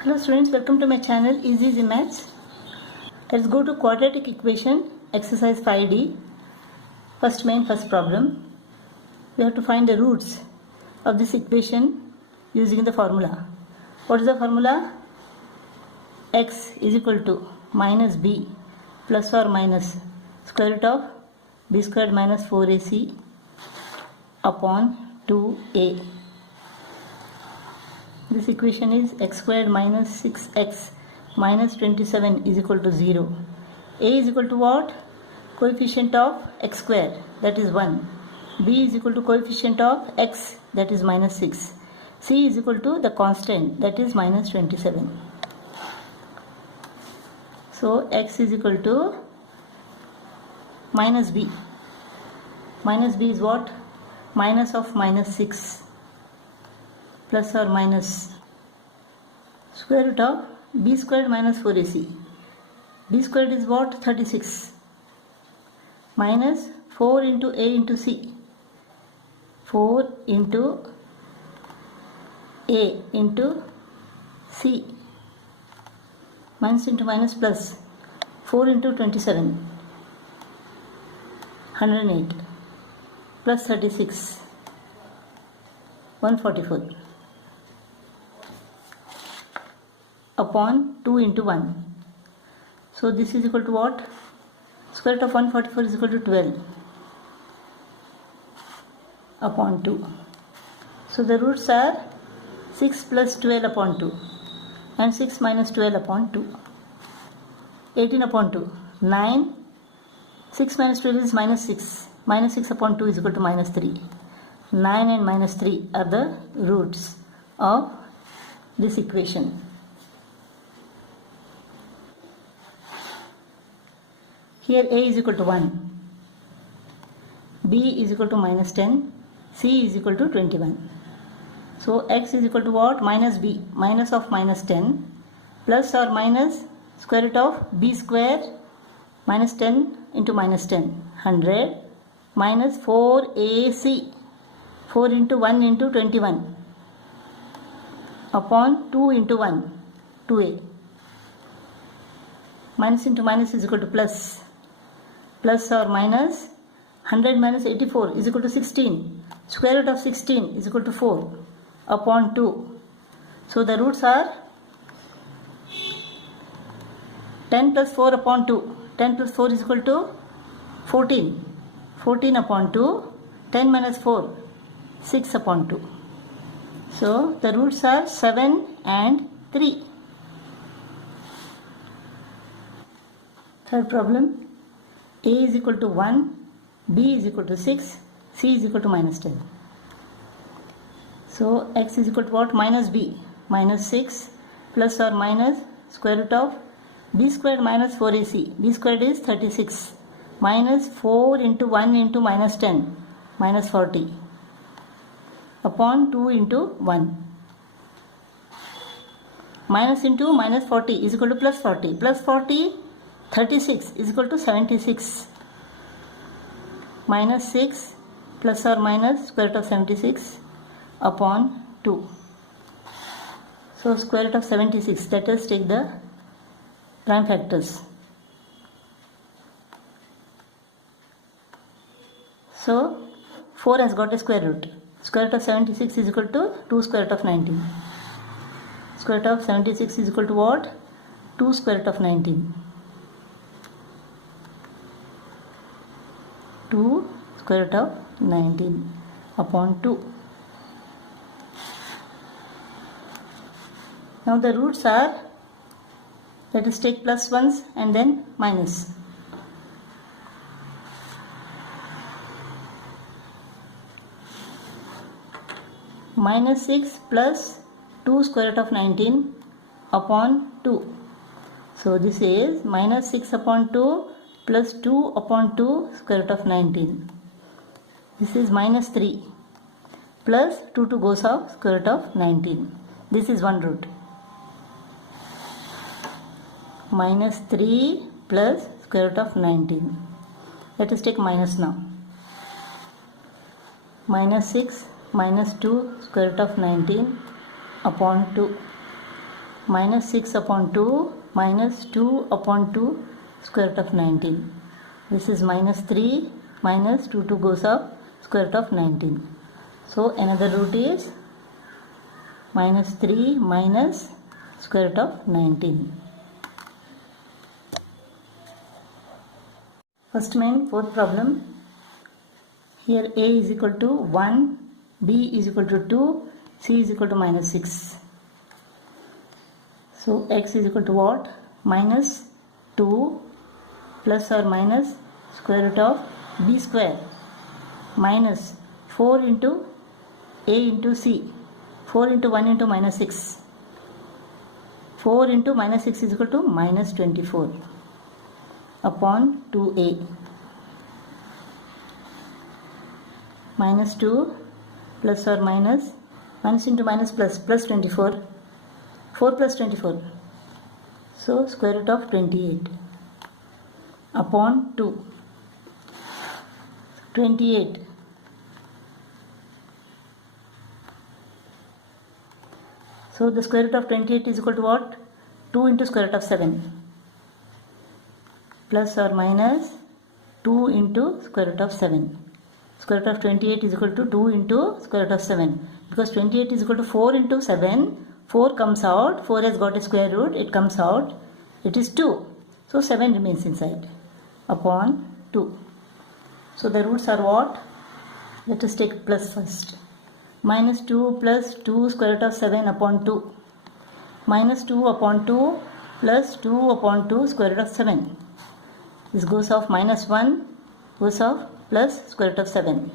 Hello students, welcome to my channel Easy Maths. Let's go to quadratic equation exercise 5D. First problem. We have to find the roots of this equation using the formula. What is the formula? X is equal to minus b plus or minus square root of b squared minus 4ac upon 2a. This equation is x squared minus 6x minus 27 is equal to 0. A is equal to what? Coefficient of x square, that is 1. B is equal to coefficient of x, that is minus 6. C is equal to the constant, that is minus 27. So x is equal to minus b. Minus b is what? Minus of minus 6 plus or minus square root of b squared minus 4ac. B squared is what? 36 minus 4 into a into c. 4 into a into c. Minus into minus plus 4 into 27. 108 plus 36. 144. Upon 2 into 1. So this is equal to what? Square root of 144 is equal to 12 upon 2. So the roots are 6 plus 12 upon 2 and 6 minus 12 upon 2. 18 upon 2. 9. 6 minus 12 is minus 6. Minus 6 upon 2 is equal to minus 3. 9 and minus 3 are the roots of this equation. Here a is equal to 1, b is equal to minus 10, c is equal to 21. So x is equal to what? Minus b, minus of minus 10, plus or minus square root of b square minus 10 into minus 10, 100, minus 4ac, 4 into 1 into 21, upon 2 into 1, 2a. Minus into minus is equal to plus. Plus or minus 100 minus 84 is equal to 16. Square root of 16 is equal to 4 upon 2. So the roots are 10 plus 4 upon 2. 10 plus 4 is equal to 14. 14 upon 2. 10 minus 4. 6 upon 2. So the roots are 7 and 3. Third problem. A is equal to 1, B is equal to 6, C is equal to minus 10. So x is equal to what? Minus b, minus 6 plus or minus square root of b squared minus 4ac. B squared is 36 minus 4 into 1 into minus 10, minus 40 upon 2 into 1. Minus into minus 40 is equal to plus 40. Plus 40, 36 is equal to 76. Minus 6 plus or minus square root of 76 upon 2. So square root of 76. Let us take the prime factors. So 4 has got a square root. Square root of 76 is equal to 2 square root of 19. Square root of 76 is equal to what? 2 square root of 19. 2 square root of 19 upon 2. Now the roots are, let us take plus ones and then minus. Minus 6 plus 2 square root of 19 upon 2. So this is minus 6 upon 2 plus 2 upon 2 square root of 19. This is minus 3 plus 2 goes off square root of 19. This is one root. Minus 3 plus square root of 19. Let us take minus now. Minus 6 minus 2 square root of 19 upon 2. minus 6 upon 2 minus 2 upon 2 square root of 19. This is minus 3 minus 2 goes up square root of 19. So another root is minus 3 minus square root of 19. First main fourth problem. Here a is equal to 1, b is equal to 2, c is equal to minus 6. So x is equal to what? Minus 2 plus or minus square root of b square minus 4 into a into c. 4 into 1 into minus 6. 4 into minus 6 is equal to minus 24 upon 2a. Minus 2 plus or minus into minus plus 24. 4 plus 24. So square root of 28 upon 2. 28. So the square root of 28 is equal to what? 2 into square root of 7 plus or minus 2 into square root of 7. Square root of 28 is equal to 2 into square root of 7, because 28 is equal to 4 into 7. 4 comes out, 4 has got a square root, it comes out, it is 2. So 7 remains inside upon 2. So the roots are what? Let us take plus first. Minus 2 plus 2 square root of 7 upon 2. Minus 2 upon 2 plus 2 upon 2 square root of 7. This goes off minus 1, goes off plus square root of 7.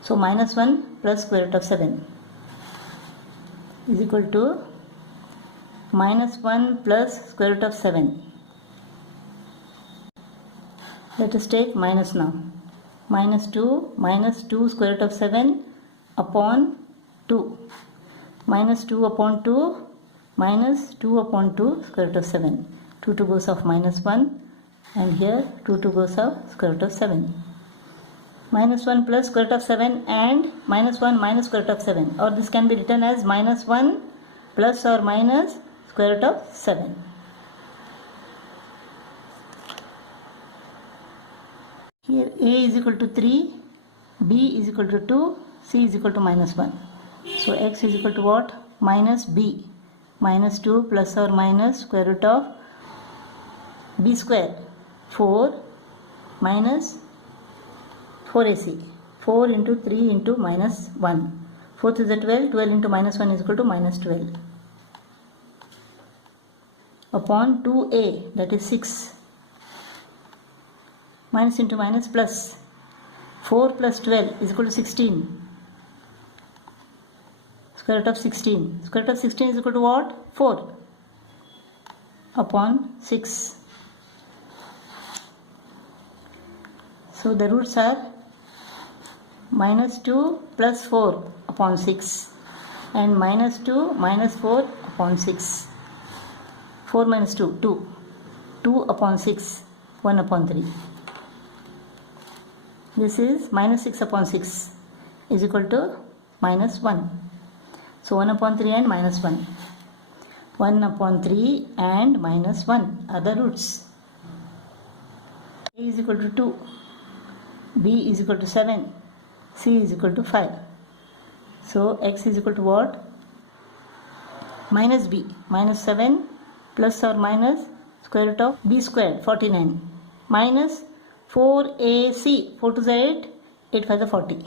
So minus 1 plus square root of 7 is equal to minus 1 plus square root of 7. Let us take minus now. Minus 2 square root of 7 upon 2. Minus 2 upon 2 minus 2 upon 2 square root of 7. 2 goes off minus 1, and here 2 goes off square root of 7. Minus 1 plus square root of 7 and minus 1 minus square root of 7, or this can be written as minus 1 plus or minus square root of 7. Here a is equal to 3, b is equal to 2, c is equal to minus 1. So x is equal to what? Minus b. Minus 2 plus or minus square root of b square. 4 minus 4ac. 4 into 3 into minus 1. 4 is a 12. 12 into minus 1 is equal to minus 12. Upon 2a, that is 6. Minus into minus plus. 4 plus 12 is equal to 16. Square root of 16. Square root of 16 is equal to what? 4 upon 6. So the roots are minus 2 plus 4 upon 6 and minus 2 minus 4 upon 6. 4 minus 2, 2. 2 upon 6, 1 upon 3. This is minus 6 upon 6 is equal to minus 1. So 1 upon 3 and minus 1. 1 upon 3 and minus 1 are the roots. A is equal to 2. B is equal to 7. C is equal to 5. So x is equal to what? Minus b. Minus 7 plus or minus square root of b squared, 49. Minus 4ac. 4 to the 8. 8 5 the 40.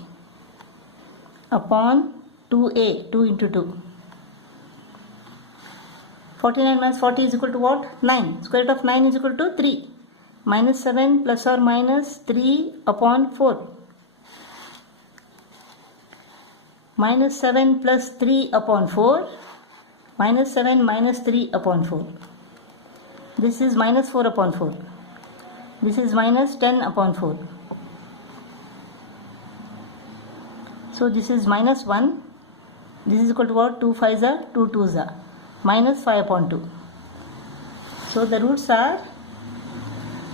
Upon 2a. 2 into 2. 49 minus 40 is equal to what? 9. Square root of 9 is equal to 3. Minus 7 plus or minus 3 upon 4. Minus 7 plus 3 upon 4. Minus 7 minus 3 upon 4. This is minus 4 upon 4. This is minus 10 upon 4. So this is minus 1. This is equal to what? 2 5s are 2 2s are. Minus 5 upon 2. So the roots are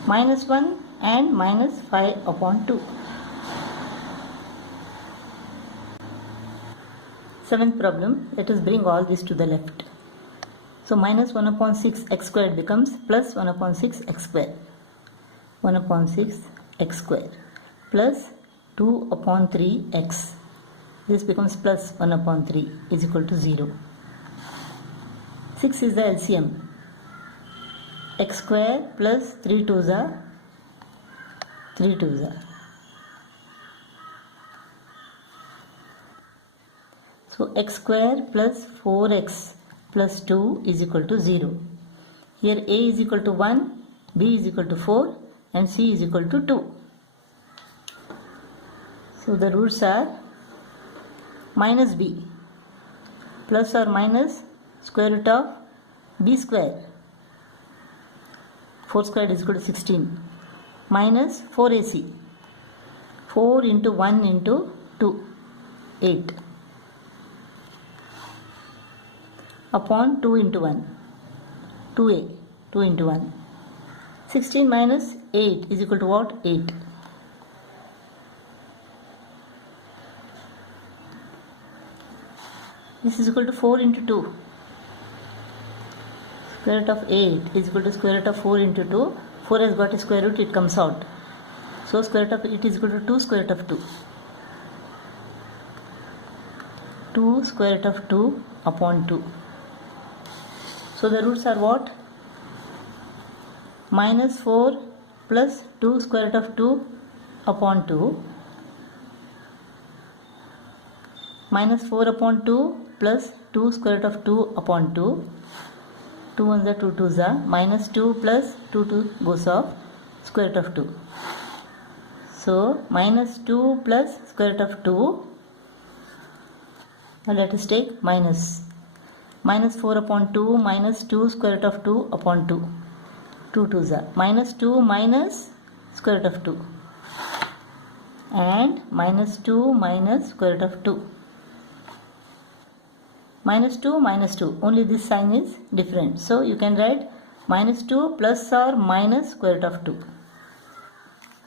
minus 1 and minus 5 upon 2. Seventh problem. Let us bring all this to the left. So minus 1 upon 6 x squared becomes plus 1 upon 6 x square. 1 upon 6 x square plus 2 upon 3 x. This becomes plus 1 upon 3 is equal to 0. 6 is the LCM. X square plus 3 2s are 3 2s are. So x square plus 4x plus 2 is equal to 0. Here a is equal to 1, b is equal to 4 and c is equal to 2. So the roots are minus b plus or minus square root of b square. 4 squared is equal to 16 minus 4ac. 4 into 1 into 2, 8. Upon 2 into 1, 2a, 2 into 1. 16 minus 8 is equal to what? 8. This is equal to 4 into 2. Square root of 8 is equal to square root of 4 into 2. 4 has got a square root, it comes out. So square root of 8 is equal to 2 square root of 2. 2 square root of 2 upon 2. So the roots are what? Minus 4 plus 2 square root of 2 upon 2. Minus 4 upon 2 plus 2 square root of 2 upon 2. 2 ones are 2 2s are. Minus 2 plus 2 2 goes off. Square root of 2. So minus 2 plus square root of 2. Now let us take minus. Minus 4 upon 2 minus 2 square root of 2 upon 2. 2 2s are. Minus 2 minus square root of 2. And minus 2 minus square root of 2. Minus 2 minus 2. Only this sign is different. So you can write minus 2 plus or minus square root of 2.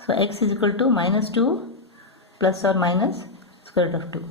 So x is equal to minus 2 plus or minus square root of 2.